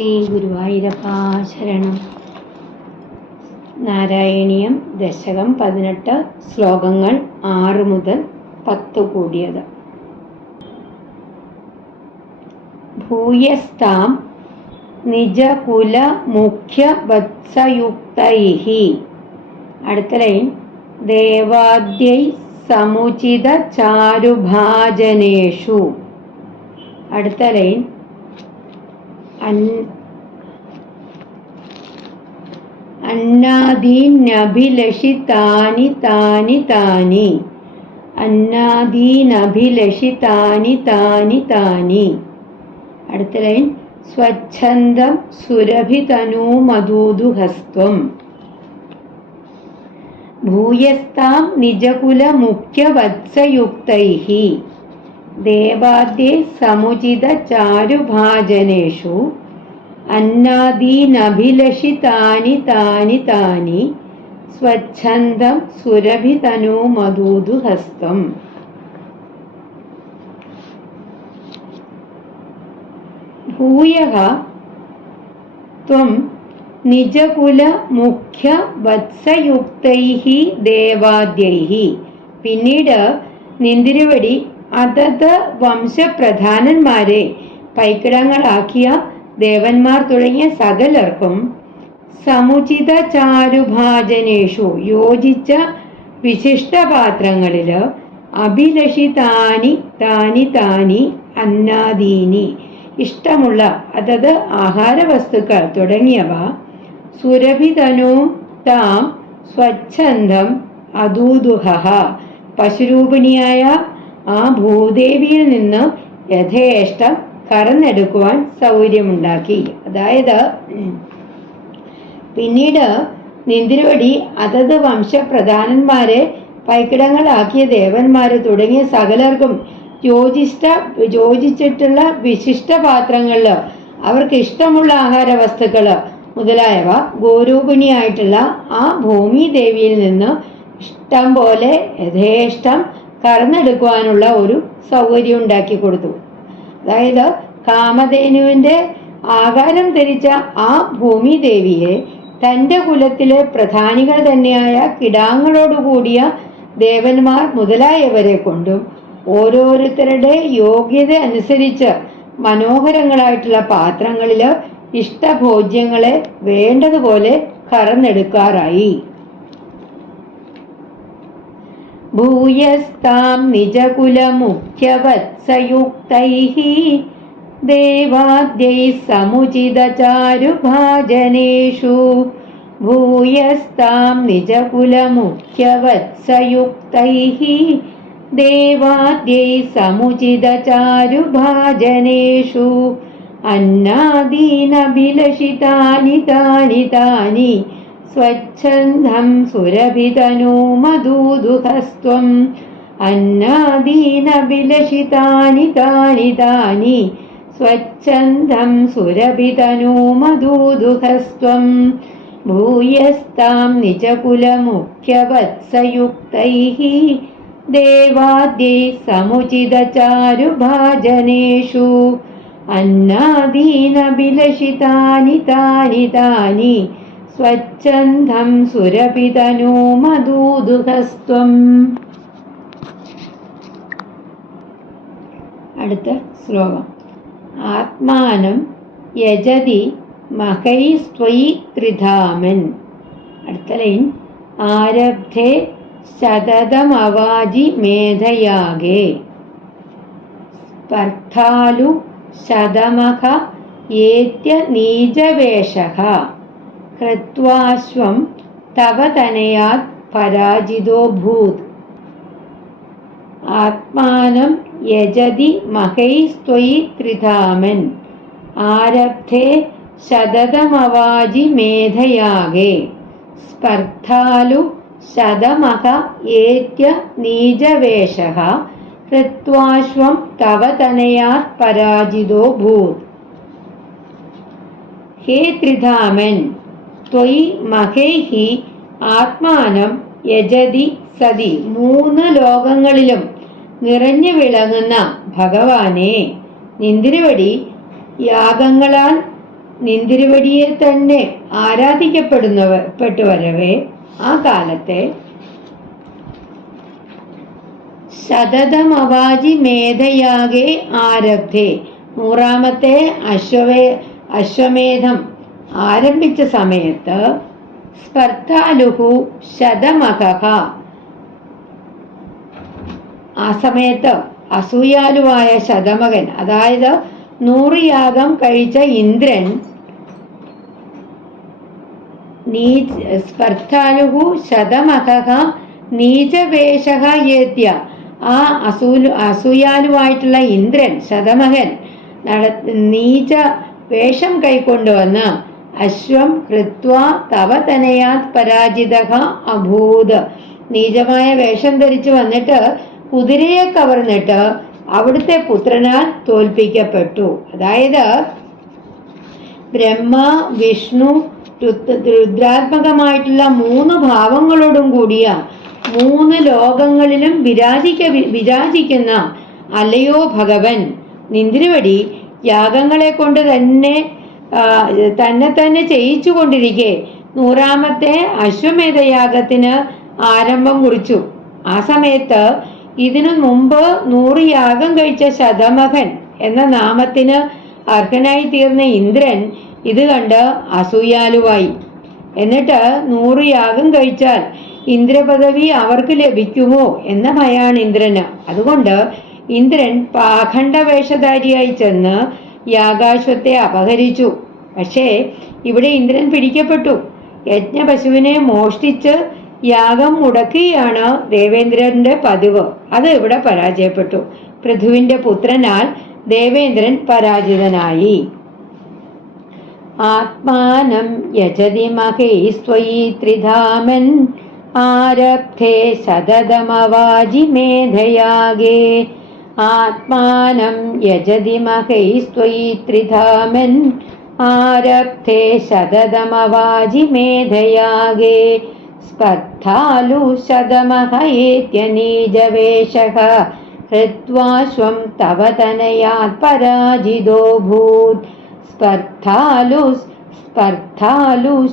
ശ്രീ ഗുരുവായൂരപ്പ ശരണം. നാരായണീയം ദശകം 18 ശ്ലോകങ്ങൾ 6 മുതൽ 10 കൂടിയത്. ഭൂയസ്താം നിജകുല മുഖ്യ വത്സയുക്തൈഹി. അടുത്ത ലൈൻ ദേവാദ്യൈ സമുചിത ചാരുഭാജനേഷു. അടുത്ത ലൈൻ അന്നാദീനഭിലഷിതാനി താനി താനി. അന്നാദീനഭിലഷിതാനി താനി താനി. അടുത്ത ലൈൻ സ്വച്ഛന്ദം സുരഭിതനൂ മധൂദുഹസ്ത്വം. ഭൂയസ്താം നിജകുല മുഖ്യ വത്സയുക്തൈഹി ദേവാദ്യൈ സമുചിത ചാരുഭാജനേഷു അന്നാദീനഭിലഷിതാനി താനി താനി സ്വച്ഛന്ദം സുരഭിതനൂ മധൂദുഹസ്ത്വം. ഭൂയഃ ത്വം നിജകുല മുഖ്യ വത്സയുക്തൈഹി ദേവാദ്യൈഹി. പിന്നീട് നിന്തിരുവടി അതത് വംശപ്രധാനന്മാരെ പൈക്കിടങ്ങളാക്കിയ ദേവന്മാർ തുടങ്ങിയ സകലർക്കും സമുചിത ചാരുഭാജനേഷു യോജിച്ച വിശിഷ്ടപാത്രങ്ങളിൽ അഭിലഷിതാനി താനി താനി അന്നാദീനി ഇഷ്ടമുള്ള അതത് ആഹാരവസ്തുക്കൾ തുടങ്ങിയവ സുരഭിതനൂം താം സ്വച്ഛന്തം അദൂദുഹഃ പശുരൂപിണിയായ ആ ഭൂദേവിയിൽ നിന്ന് യഥേഷ്ടം കറന്നെടുക്കുവാൻ സൗകര്യമുണ്ടാക്കി. അതായത് പിന്നീട് നിന്തിരുവടി അതത് വംശപ്രധാനന്മാരെ പൈക്കിടങ്ങളാക്കിയ ദേവന്മാര് തുടങ്ങിയ സകലർക്കും യോജിച്ചിട്ടുള്ള വിശിഷ്ട പാത്രങ്ങളില് അവർക്ക് ഇഷ്ടമുള്ള ആഹാര വസ്തുക്കള് മുതലായവ ഗോരൂപിണിയായിട്ടുള്ള ആ ഭൂമി ദേവിയിൽ നിന്ന് ഇഷ്ടം പോലെ യഥേഷ്ടം കറന്നെടുക്കുവാനുള്ള ഒരു സൗകര്യം ഉണ്ടാക്കി കൊടുത്തു. അതായത് കാമധേനുവിന്റെ ആകാരം ധരിച്ച ആ ഭൂമി ദേവിയെ തന്റെ കുലത്തിലെ പ്രധാനികൾ തന്നെയായ കിടാങ്ങളോടുകൂടിയ ദേവന്മാർ മുതലായവരെ കൊണ്ടും ഓരോരുത്തരുടെ യോഗ്യത അനുസരിച്ച് മനോഹരങ്ങളായിട്ടുള്ള പാത്രങ്ങളില് ഇഷ്ടഭോജ്യങ്ങളെ വേണ്ടതുപോലെ കറന്നെടുക്കാറായി. ഭൂയസ്താം നിജകുല മുഖ്യ വത്സയുക്തൈഹി ദേവാദ്യൈ സമുചിത ചാരുഭാജനേഷു. ഭൂയസ്താം നിജകുല മുഖ്യ വത്സയുക്തൈഹി ദേവാദ്യൈ സമുചിത ചാരുഭാജനേഷു അന്നാദീനഭിലഷിതാനി താനി താനി സ്വച്ഛന്ദം സുരഭിതനൂ മധൂദുഹസ്ത്വം. അന്നാദീനഭിലഷിതാനി താനി താനി സ്വച്ഛന്ദം സുരഭിതനൂ മധൂദുഹസ്ത്വം. ഭൂയസ്താം നിജകുല മുഖ്യ വത്സയുക്തൈഹി ദേവാദ്യൈ സമുചിത ചാരുഭാജനേഷു അന്നാദീനഭിലഷിതാനി താനി താനി സ്വച്ഛന്ദം സുരഭിതനൂ മധൂദുഹസ്ത്വം. അടുത്ത ശ്ലോകം ആത്മാനം യജതി മഹൈസ്ത്വയി ത്രിധാമൻ. അടുത്ത ലൈൻ ആരബ്ധേ ശതതമവാജി മേധയാഗേ സ്പർദ്ധാലു ശതമഖ ഏത്യ നീചവേഷഃ കൃത്വാശ്വം തവ തനയാത് പരാജിതോ ഭൂത്. ആത്മാനം യജതി മഹൈസ്ത്വയി ത്രിധാമൻ ആരബ്ധേ ശതതമവാജി മേധയാഗേ സ്പർദ്ധാലു ശതമഖ ഏത്യ നീചവേഷഃ കൃത്വാശ്വം തവ തനയാത് പരാജിതോ ഭൂത്. ഹേ ത്രിധാമൻ ത്വയി മഹൈഹി ആത്മാനം യജതി സതി. 3 ലോകങ്ങളിലും നിറഞ്ഞു വിളങ്ങുന്ന ഭഗവാനെ നിന്തിരുവടി യാഗങ്ങളാൽ നിന്തിരുവടിയെ തന്നെ ആരാധിക്കപ്പെട്ടു വരവേ ആ കാലത്തെ ശതതമവാജി മേധയാകെ ആരബ്ധേ 100ാമത്തെ അശ്വമേധം ആരംഭിച്ച സമയത്ത് സ്പർദ്ധാലുഹു ശതമഖഃ ആ സമയത്ത് അസൂയാലുവായ ശതമകൻ, അതായത് 100 യാഗം കഴിച്ച ഇന്ദ്രൻ, സ്പർദ്ധാലുഹു ശതമഖഃ നീചവേഷഃ യേത്യ, ആ അസൂയാലുവായിട്ടുള്ള ഇന്ദ്രൻ ശതമകൻ നീച വേഷം കൈക്കൊണ്ടുവന്ന് അശ്വം കൃത്വാ തവ തനയാത് പരാജിതഃ അഭൂത്, നീചമായ വേഷം ധരിച്ചു വന്നിട്ട് കുതിരയെ കവർന്നിട്ട് അവിടുത്തെ പുത്രനാൽ തോൽപ്പിക്കപ്പെട്ടു. അതായത് ബ്രഹ്മ വിഷ്ണു രുദ്രാത്മകമായിട്ടുള്ള 3 ഭാവങ്ങളോടും കൂടിയ 3 ലോകങ്ങളിലും വിരാജിക്കുന്ന അല്ലയോ ഭഗവൻ, നിന്തിരുവടി യാഗങ്ങളെ കൊണ്ട് തന്നെ ചെയ്യിച്ചു കൊണ്ടിരിക്കെ 100ാമത്തെ അശ്വമേധയാഗത്തിന് ആരംഭം കുറിച്ചു. ആ സമയത്ത് ഇതിനു മുമ്പ് 100 യാഗം കഴിച്ച ശതമകൻ എന്ന നാമത്തിന് അർഹനായി തീർന്ന ഇന്ദ്രൻ ഇത് കണ്ട് അസൂയാലുവായി. എന്നിട്ട് 100 യാഗം കഴിച്ചാൽ ഇന്ദ്രപദവി അവർക്ക് ലഭിക്കുമോ എന്ന ഭയാണ് ഇന്ദ്രന്. അതുകൊണ്ട് ഇന്ദ്രൻ പാഖണ്ഡ വേഷധാരിയായി ചെന്ന് യാഗാശ്വത്തെ അപഹരിച്ചു. പക്ഷേ ഇവിടെ ഇന്ദ്രൻ പിടിക്കപ്പെട്ടു. യജ്ഞപശുവിനെ മോഷ്ടിച്ച് യാഗം മുടക്കുകയാണ് ദേവേന്ദ്രന്റെ പതിവ്. അത് ഇവിടെ പരാജയപ്പെട്ടു. പൃഥുവിന്റെ പുത്രനാൽ ദേവേന്ദ്രൻ പരാജിതനായി. ആത്മാനം യജതി മഹേസ്ത്വയി ത്രിധാമൻ ആരബ്ധേ സതതമവാജി മേധയാഗേ. ആത്മാനം യജതി മഹൈസ്ത്വയി ത്രിധാമൻ ആരബ്ധേ സതതമവാജി മേധയാഗേ. സ്പർദ്ധാലു ശതമഹയേത്യനീജവേഷഃ ഹൃത്വാശ്വം തവ തനയാത് പരാജിതോ ഭൂത്. സ്പർദ്ധാലു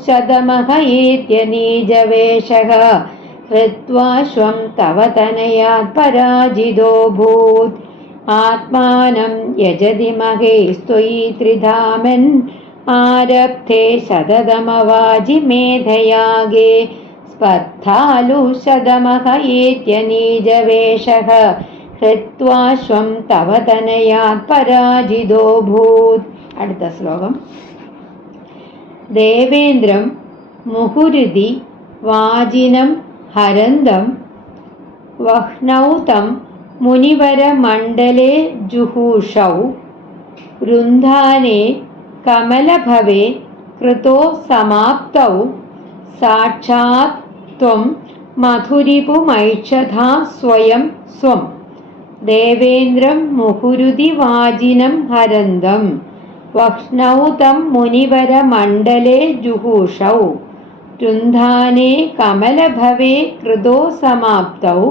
ശതമഹയേത്യനീജവേഷഃ ഹൃത്വാശ്വം തവ തനയാത് പരാജിതോ ഭൂത്. ആത്മാനം യജതി മഹേസ്ത്വയി ത്രിധാമൻ ആരബ്ധേ സതതമവാജി മേധയാഗേ. സ്പർദ്ധാലു ശതമഹയേത്യനീജവേഷഃ ഹൃത്വാശ്വം തവ തനയാത് പരാജിതോ ഭൂത്. അടുത്ത ശ്ലോകം. ദേവേന്ദ്രം മുഹുരുതി വാജിനം ഹരന്തം വഹ്നൗതം മുനിവരമണ്ഡലേ ജുഹൂഷൗ. വൃന്ദാനേ കമലഭവേ കൃതോ സമാപ്തൗ സാക്ഷാത് ത്വം മധുരിപുമൈക്ഷഥാ സ്വയം സ്വം. ദേവേന്ദ്രം മുഹുരുതി വാജിനം ഹരന്തം വഹ്നൗതം മുനിവരമണ്ഡലേ ജുഹൂഷൗ. വൃന്ദാനേ കമലഭവേ കൃതോ സമാപ്തൗ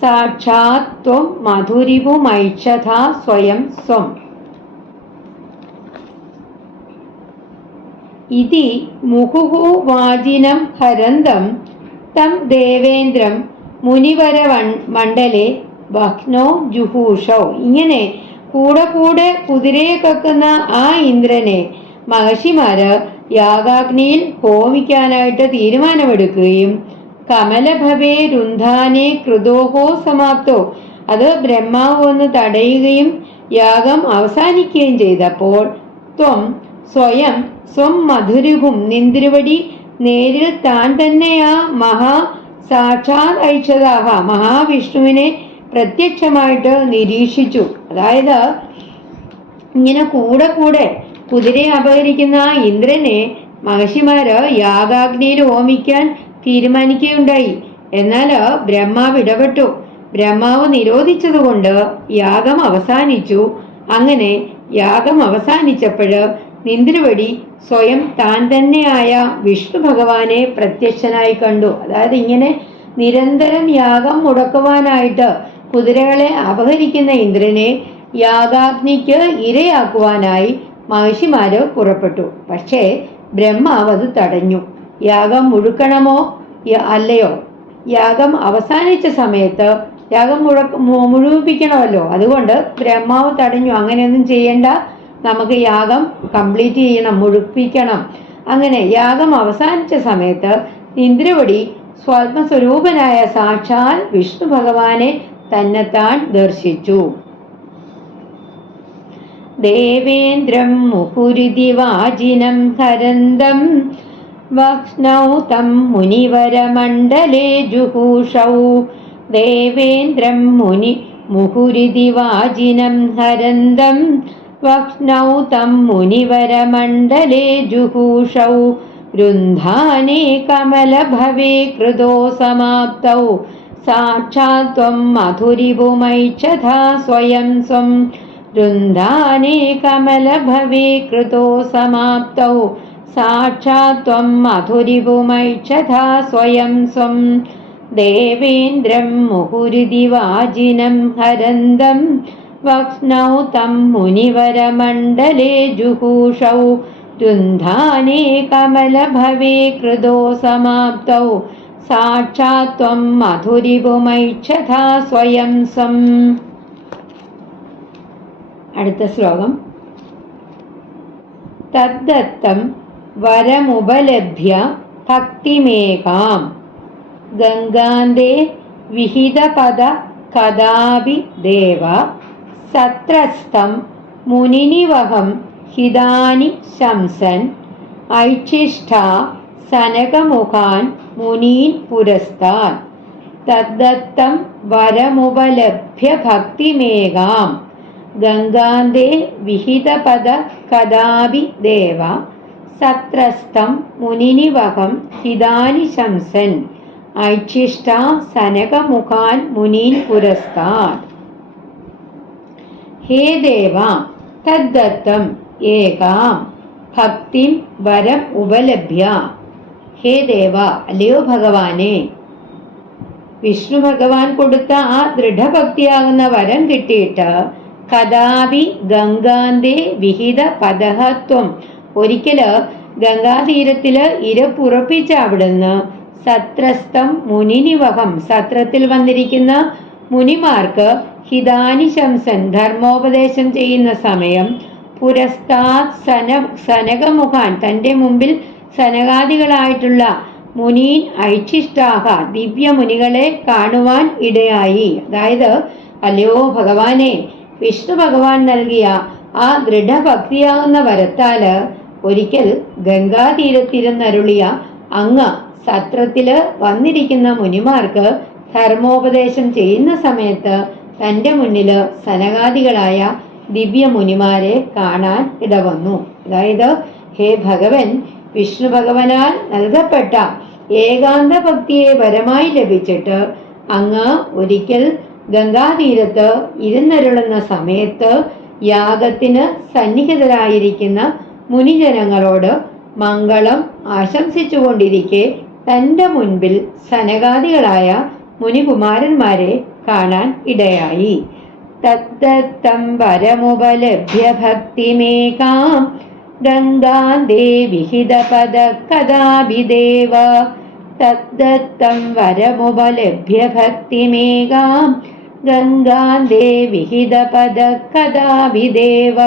സാക്ഷാത് ത്വം മധുരിപുമൈക്ഷഥാ സ്വയം സ്വം. ഇതി മുഹുഃ വാജിനം ഹരന്തം തം ദേവേന്ദ്രം മുനിവരമണ്ഡലേ വഹ്നോ ജുഹൂഷൗ. ഇങ്ങനെ കൂടെ കുതിരയെ കക്കുന്ന ആ ഇന്ദ്രനെ മഹർഷിമാര് യാഗാഗ്നിയിൽ ഹോമിക്കാനായിട്ട് തീരുമാനമെടുക്കുകയും കമലഭവേ രുന്ധാനെ കൃതോഹോ സമാപ്തോ, അത് ബ്രഹ്മാവ് വന്ന് തടയുകയും യാഗം അവസാനിക്കുകയും ചെയ്തപ്പോൾ ത്വം സ്വയം സ്വം മധുരിഭും, നിന്തിരുവടി നേരിൽ താൻ തന്നെ ആ സാക്ഷാത് ഐക്ഷതാഹ മഹാവിഷ്ണുവിനെ പ്രത്യക്ഷമായിട്ട് നിരീക്ഷിച്ചു. അതായത് ഇങ്ങനെ കൂടെ കുതിരയെ അപഹരിക്കുന്ന ആ ഇന്ദ്രനെ മഹർഷിമാര് യാഗാഗ്നിയിൽ ഹോമിക്കാൻ തീരുമാനിക്കുകയുണ്ടായി. എന്നാൽ ബ്രഹ്മാവ് ഇടപെട്ടു. ബ്രഹ്മാവ് നിരോധിച്ചതുകൊണ്ട് യാഗം അവസാനിച്ചു. അങ്ങനെ യാഗം അവസാനിച്ചപ്പോൾ നിന്തിരുവടി സ്വയം താൻ തന്നെയായ വിഷ്ണു ഭഗവാനെ പ്രത്യക്ഷനായി കണ്ടു. അതായത് ഇങ്ങനെ നിരന്തരം യാഗം മുടക്കുവാനായിട്ട് കുതിരകളെ അപഹരിക്കുന്ന ഇന്ദ്രനെ യാഗാഗ്നിക്ക് ഇരയാക്കുവാനായി മഹർഷിമാര് പുറപ്പെട്ടു. പക്ഷേ ബ്രഹ്മാവ് അത് തടഞ്ഞു. യാഗം മുഴുക്കണമോ അല്ലയോ? യാഗം അവസാനിച്ച സമയത്ത് യാഗം മുഴുവിപ്പിക്കണമല്ലോ. അതുകൊണ്ട് ബ്രഹ്മാവ് തടഞ്ഞു. അങ്ങനെയൊന്നും ചെയ്യണ്ട, നമുക്ക് യാഗം കംപ്ലീറ്റ് ചെയ്യണം, മുഴുപ്പിക്കണം. അങ്ങനെ യാഗം അവസാനിച്ച സമയത്ത് ഇന്ദ്രവടി സ്വൽപസ്വരൂപനായ സാക്ഷാൽ വിഷ്ണു ഭഗവാനെ തന്നെത്താൻ ദർശിച്ചു. ദേവേന്ദ്രം മുഹുരിതി വാജിനം ഹരന്തം വക്ഷ്ണൗ തം മുനിവരമണ്ഡലേ ജുഹൂഷൗ. ദേവേന്ദ്രം മുഹുരിതി വാജിനം ഹരന്തം വക്ഷ്ണൗ തം മുനിവരമണ്ഡലേ ജുഹൂഷൗ. വൃന്ധാനേ കമലഭവേ കൃതോ സമാപ്തൗ സാക്ഷാത് ത്വം മധുരിപുമൈച്ഛഥാ സ്വയം സ്വം. വൃന്ധാനേ കമലഭവേ കൃതോ സമാപ്തൗ സാക്ഷാത് ത്വം മധുരിപുമൈച്ഛഥാ സ്വയം സ്വം. ദേവേന്ദ്രം മുഹുരിതി വാജിനം ഹരന്തം വക്ഷ്ണൗ തം മുനിവരമണ്ഡലേ ജുഹൂഷൗ. വൃന്ധാനേ കമലഭവേ കൃതോ സമാപ്തൗ സാക്ഷാത് ത്വം മധുരിപുമൈച്ഛഥാ സ്വയം സ്വം. അടുത്ത ശ്ലോകം. തദ്ദത്തം വരമുപലഭ്യ ഭക്തിമേകാം ഗംഗാന്തേ വിഹിതപദ കദാപി ദേവ സത്രസ്തം മുനിനിവഹം ഹിതാനി ശംസൻ ഐച്ഛിഷ്ഠാ സനകമുഖാൻ മുനീൻ പുരസ്താൻ. തദ്ദത്തം വരമുപലഭ്യ ഭക്തിമേകാം ഗംഗാന്തേ വിഹിതപദ കദാപി ദേവ സത്രസ്തം മുനിനിവഹം ഹിതാനി ശംസൻ ഐച്ഛിഷ്ഠാ സനകമുഖാൻ മുനീൻ പുരസ്താൻ. ഹേ ദേവ തദ്ദത്തം ഏകാം ഭക്തിം വരം ഉപലഭ്യ. ഹേ ദേവ, അല്ലയോ ഭഗവാനെ, വിഷ്ണു ഭഗവാൻ കൊടുത്ത ആ ദൃഢഭക്തിയാകുന്ന വരം കിട്ടിയിട്ട് കഥാപി ഗംഗാന്തേ വിഹിത പദഹത്വം, ഒരിക്കല് ഗംഗാതീരത്തില് ഇരപ്പുറപ്പിച്ച അവിടുന്ന് സത്രസ്തം മുനിനിവഹം, സത്രത്തിൽ വന്നിരിക്കുന്ന മുനിമാർക്ക് ഹിതാനി ശംസൻ, ധർമ്മോപദേശം ചെയ്യുന്ന സമയം പുരസ്താത് സനകമുഖാൻ, തൻ്റെ മുമ്പിൽ സനകാദികളായിട്ടുള്ള മുനീൻ ഐച്ഛിഷ്ടാഹ, ദിവ്യമുനികളെ കാണുവാൻ ഇടയായി. അതായത്, അല്ലയോ ഭഗവാനെ, വിഷ്ണു ഭഗവാൻ നൽകിയ ആ ദൃഢഭക്തിയാകുന്ന വരത്താല് ഒരിക്കൽ ഗംഗാതീരത്തിരുന്നരുളിയ അങ്ങ് സത്രത്തില് വന്നിരിക്കുന്ന മുനിമാർക്ക് ധർമ്മോപദേശം ചെയ്യുന്ന സമയത്ത് തൻ്റെ മുന്നില് സനകാദികളായ ദിവ്യമുനിമാരെ കാണാൻ ഇടവന്നു. അതായത്, ഹേ ഭഗവൻ, വിഷ്ണു ഭഗവാനാൽ നൽകപ്പെട്ട ഏകാന്ത ഭക്തിയെ വരമായി ലഭിച്ചിട്ട് അങ്ങ് ഒരിക്കൽ ഗംഗാതീരത്ത് ഇരുന്നരുളുന്ന സമയത്ത് യാഗത്തിന് സന്നിഹിതരായിരിക്കുന്ന മുനിജനങ്ങളോട് മംഗളം ആശംസിച്ചുകൊണ്ടിരിക്കെ തൻ്റെ മുൻപിൽ സനകാദികളായ മുനികുമാരന്മാരെ കാണാൻ ഇടയായി. തദ്ദത്തം വരമുപലഭ്യ ഭക്തിമേകാം ഗംഗാന്തേ വിഹിതപദ കദാപി ദേവ. തദ്ദത്തം വരമുപലഭ്യ ഭക്തിമേകാം ഗംഗാന്തേ വിഹിതപദ കദാപി ദേവ.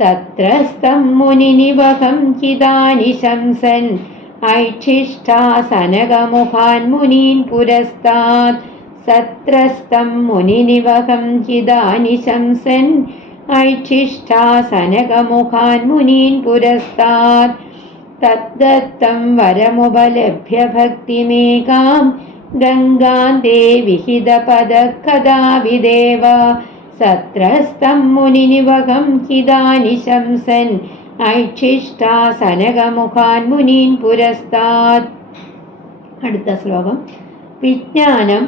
സത്രസ്തം മുനിനിവഹം ഹിതാനി ശംസൻ ഐച്ഛിഷ്ഠാ സനകമുഖാൻ മുനീൻ പുരസ്താത്. സത്രസ്തം മുനിനിവഹം ഹിതാനി ശംസൻ ഐച്ഛിഷ്ഠാ സനകമുഖാൻ മുനീൻ പുരസ്താത്. തദ്ദത്തം വരമുപലഭ്യ ഭക്തിമേകാം ഗംഗാന്തേ വിഹിതപദ കദാപി ദേവ. സത്രസ്തം മുനിനിവഹം ഹിതാനി ശംസൻ ഐച്ഛിഷ്ഠാ സനകമുഖാൻ മുനീൻ പുരസ്താത്. അടുത്ത ശ്ലോകം. വിജ്ഞാനം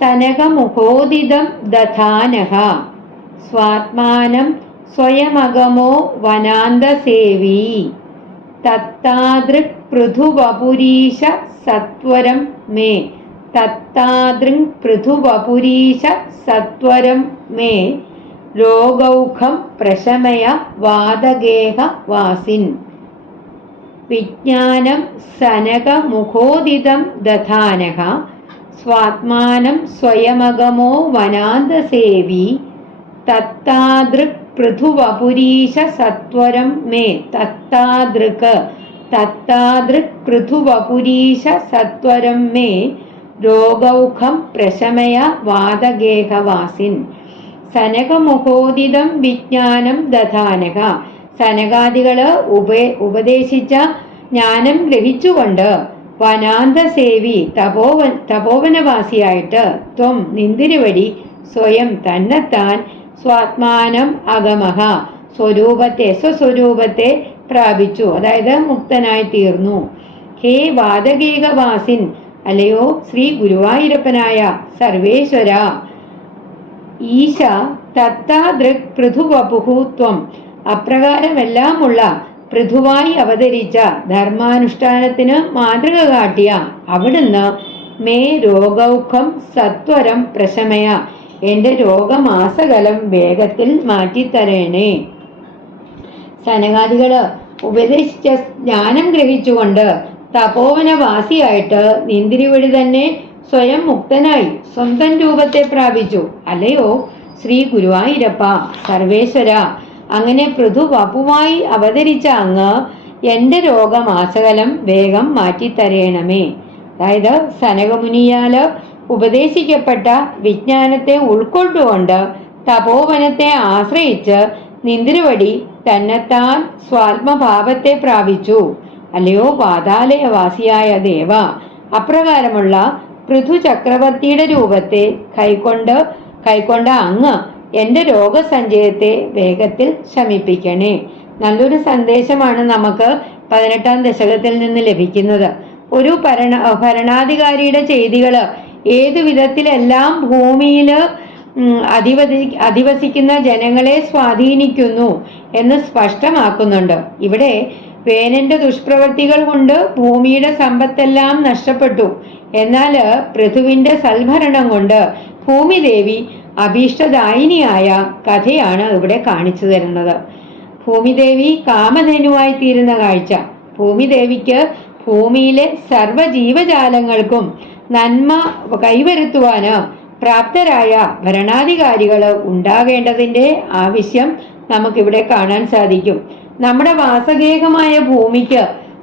സനകമുഖോദിതം ദധാനഃ സ്വാത്മാനം സ്വയമഗമോ വനാന്തസേവീ. തത്താദൃക് പൃഥുവപുരീശ സത്വരം മേ. തത്താദൃക് പൃഥുവപുരീശ സത്വരം മേ. രോഗൗഖം പ്രശമയ വാതഗേഹ വാസിൻ. വിജ്ഞാനം സനകമുഖോദിതം ദധാനഃ സ്വാത്മാനം സ്വയമഗമോ വനാന്തസേവി. തത്താദൃക് പൃഥുവപുരീശ സത്വരം മേ. തത്താദൃക് പൃഥുവപുരീശ സത്വരം മേ രോഗൗഖം പ്രശമയ വാതഗേഹവാസിൻ. സനകമുഖോദിതം വിജ്ഞാനം ദധാനഃ. സനകാദികള് ഉപദേശിച്ച ജ്ഞാനം ഗ്രഹിച്ചുകൊണ്ട് വനാന്തസേവി തപോവനവാസിയായിട്ട് ത്വം നിന്തിരുവടി സ്വയം തന്നെത്താൻ സ്വാത്മാനം അഗമഹ സ്വസ്വരൂപത്തെ പ്രാപിച്ചു, അതായത് മുക്തനായി തീർന്നു. ഹേ വാതഗേഹവാസിൻ, അല്ലയോ ശ്രീ ഗുരുവായൂരപ്പനായ സർവേശ്വര. ഈശ തത്താദൃക് പൃഥുവപുഹു ത്വം, അപ്രകാരമെല്ലാമുള്ള പൃഥുവായി അവതരിച്ച ധർമാനുഷ്ഠാനത്തിന് മാതൃക കാട്ടിയ അവിടുന്ന് മേ രോഗൗഖം സത്വരം പ്രശമയ, എന്റെ രോഗമാസകലം വേഗത്തിൽ മാറ്റിത്തരണേ. സനകാദികള് ഉപദേശിച്ച ജ്ഞാനം ഗ്രഹിച്ചുകൊണ്ട് തപോവനവാസിയായിട്ട് നിന്തിരിവഴി തന്നെ സ്വയം മുക്തനായി സ്വന്തം രൂപത്തെ പ്രാപിച്ചു. അല്ലയോ ശ്രീ ഗുരുവായൂരപ്പ സർവേശ്വര, അങ്ങനെ പൃഥുവപുവായി അവതരിച്ച അങ്ങ് എന്റെ രോഗമാസകലം വേഗം മാറ്റിത്തരയണമേ. അതായത് സനകമുനിയാല് ഉപദേശിക്കപ്പെട്ട വിജ്ഞാനത്തെ ഉൾക്കൊണ്ടുകൊണ്ട് തപോവനത്തെ ആശ്രയിച്ച് നിന്തിരുവടി തന്നെത്താൻ സ്വാത്മഭാവത്തെ പ്രാപിച്ചു. അല്ലയോ പാതാലയവാസിയായ ദേവ, അപ്രകാരമുള്ള പൃഥു ചക്രവർത്തിയുടെ രൂപത്തെ കൈക്കൊണ്ട അങ്ങ് എന്റെ രോഗസഞ്ചയത്തെ വേഗത്തിൽ ശമിപ്പിക്കണേ. നല്ലൊരു സന്ദേശമാണ് നമുക്ക് 18-ാം ദശകത്തിൽ നിന്ന് ലഭിക്കുന്നത്. ഒരു ഭരണാധികാരിയുടെ ചെയ്തികള് ഏതു വിധത്തിലെല്ലാം ഭൂമിയില് അധിവസിക്കുന്ന ജനങ്ങളെ സ്വാധീനിക്കുന്നു എന്ന് സ്പഷ്ടമാക്കുന്നുണ്ട്. ഇവിടെ വേനന്റെ ദുഷ്പ്രവൃത്തികൾ കൊണ്ട് ഭൂമിയുടെ സമ്പത്തെല്ലാം നഷ്ടപ്പെട്ടു. എന്നാൽ പൃഥുവിന്റെ സൽഭരണം കൊണ്ട് ഭൂമിദേവി അഭീഷ്ടദായിനിയായ കഥയാണ് ഇവിടെ കാണിച്ചു തരുന്നത്. ഭൂമിദേവി കാമധേനുവായി തീരുന്ന കാഴ്ച. ഭൂമിദേവിക്ക് ഭൂമിയിലെ സർവ്വജീവജാലങ്ങൾക്കും നന്മ കൈവരുത്തുവാന് പ്രാപ്തരായ ഭരണാധികാരികൾ ഉണ്ടാകേണ്ടതിന്റെ ആവശ്യം നമുക്കിവിടെ കാണാൻ സാധിക്കും. നമ്മുടെ വാസഗേഹമായ ഭൂമിക്ക്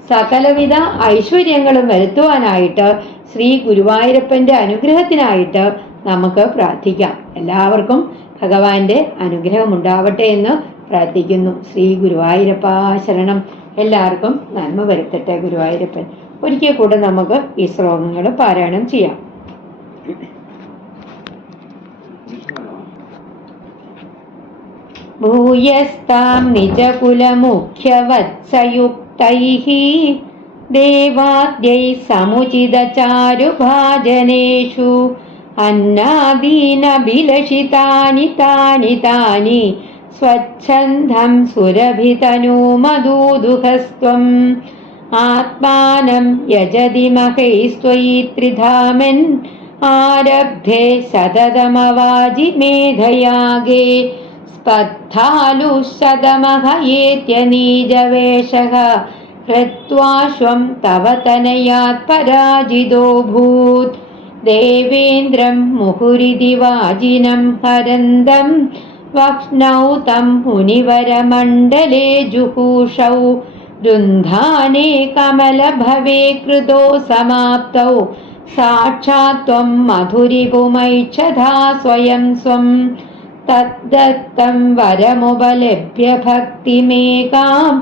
സകലവിധ ഐശ്വര്യങ്ങളും വരുത്തുവാനായിട്ട് ശ്രീ ഗുരുവായൂരപ്പന്റെ അനുഗ്രഹത്തിനായിട്ട് നമുക്ക് പ്രാർത്ഥിക്കാം. എല്ലാവർക്കും ഭഗവാന്റെ അനുഗ്രഹം ഉണ്ടാവട്ടെ എന്ന് പ്രാർത്ഥിക്കുന്നു. ശ്രീ ഗുരുവായൂരപ്പ ശരണം. എല്ലാവർക്കും നന്മ വരുത്തട്ടെ ഗുരുവായൂരപ്പൻ. ഒരിക്കൽ കൂടെ നമുക്ക് ഈ ശ്ലോകങ്ങൾ പാരായണം ചെയ്യാം. ഭൂയസ്താം നിജകുലമുഖ്യവത്സയുക്തൈഃ ദേവാദ്യൈ സമുചിതചാരുഭാജനേഷു അന്നാദീനഭിലഷിതാനി താനി താനി സ്വച്ഛന്ധം സുരഭിതനൂമദൂദുഹസ്ത്വം ആത്മാനം യജതി മഹൈസ്ത്വയി ത്രിധാമൻ ആരബ്ധേ സതതമവാജി മേധയാഗേ സ്പദ്ധാലു ശതമഹയേത്യനീജവേഷഃ ഹൃത്വാശ്വം തവ തനയാത് പരാജിതോഭൂത് ദേവേന്ദ്രം മുഹുരിതി വാജിനം ഹരന്തം വക്ഷ്ണൗ തം മുനിവരമണ്ഡലേ ജുഹൂഷൗ രുന്ധാനേ കമലഭവേ കൃതോ സമാപ്തൗ സാക്ഷാത് ത്വം മധുരിപുമൈക്ഷധാ സ്വയം സ്വം തദ്ദത്തം വരമുപലഭ്യ ഭക്തിമേകാം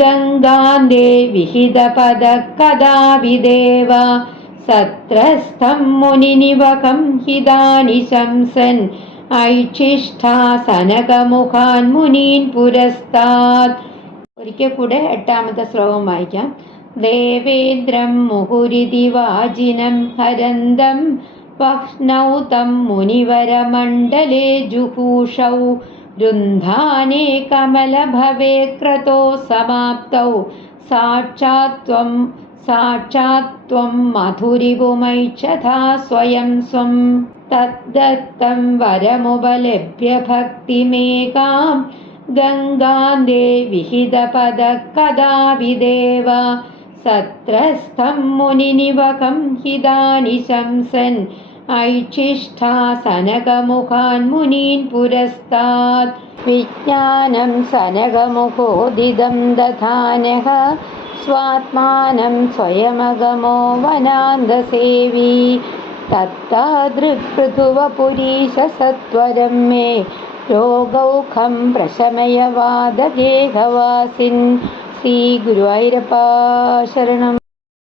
ഗംഗാന്തേ വിഹിതപദകദാവിദേവ സത്രസ്ഥം മുനിനിവകം ഹിതാനി ശംസൻ ഐച്ഛിഷ്ഠാസനകമുഖാൻ മുനീൻ പുരസ്താത്. ഒരിക്കൽ കൂടെ 8ാമത്തെ ശ്ലോകം വായിക്കാം. ദേവേന്ദ്രം മുഹുരിതി വാജിനം ഹരന്തം വക്ഷ്ണൗ തം മുനിവരമണ്ഡലേ ജുഹൂഷൗ രുന്ധാനേ കമലഭവേ ക്രതോ സമാപ്തൗ സാക്ഷാത് ത്വം മധുരിപുമൈക്ഷധാ സ്വയം സ്വം തദ്ദത്തം വരമുപലഭ്യ ഭക്തിമേകാം ഗംഗാന്തേ വിഹിതപദകഥാവിദേവ സത്രസ്ഥം മുനിനിവകം ഹിതാനി ശംസൻ ഐച്ഛിഷ്ഠാസനകമുഖാൻ മുനീൻ പുരസ്താത് വിജ്ഞാനം സനകമുഖോദിതം ദധാനഃ സ്വാത്മാനം സ്വയമഗമോ വനാന്തസേവി തത്താദൃക്പൃഥുവപുരീശ സത്വരം മേ രോഗൗഖം പ്രശമയ വാദഗേഹവാസിൻ. ശ്രീ ഗുരുവായൂരപ്പ ശരണം.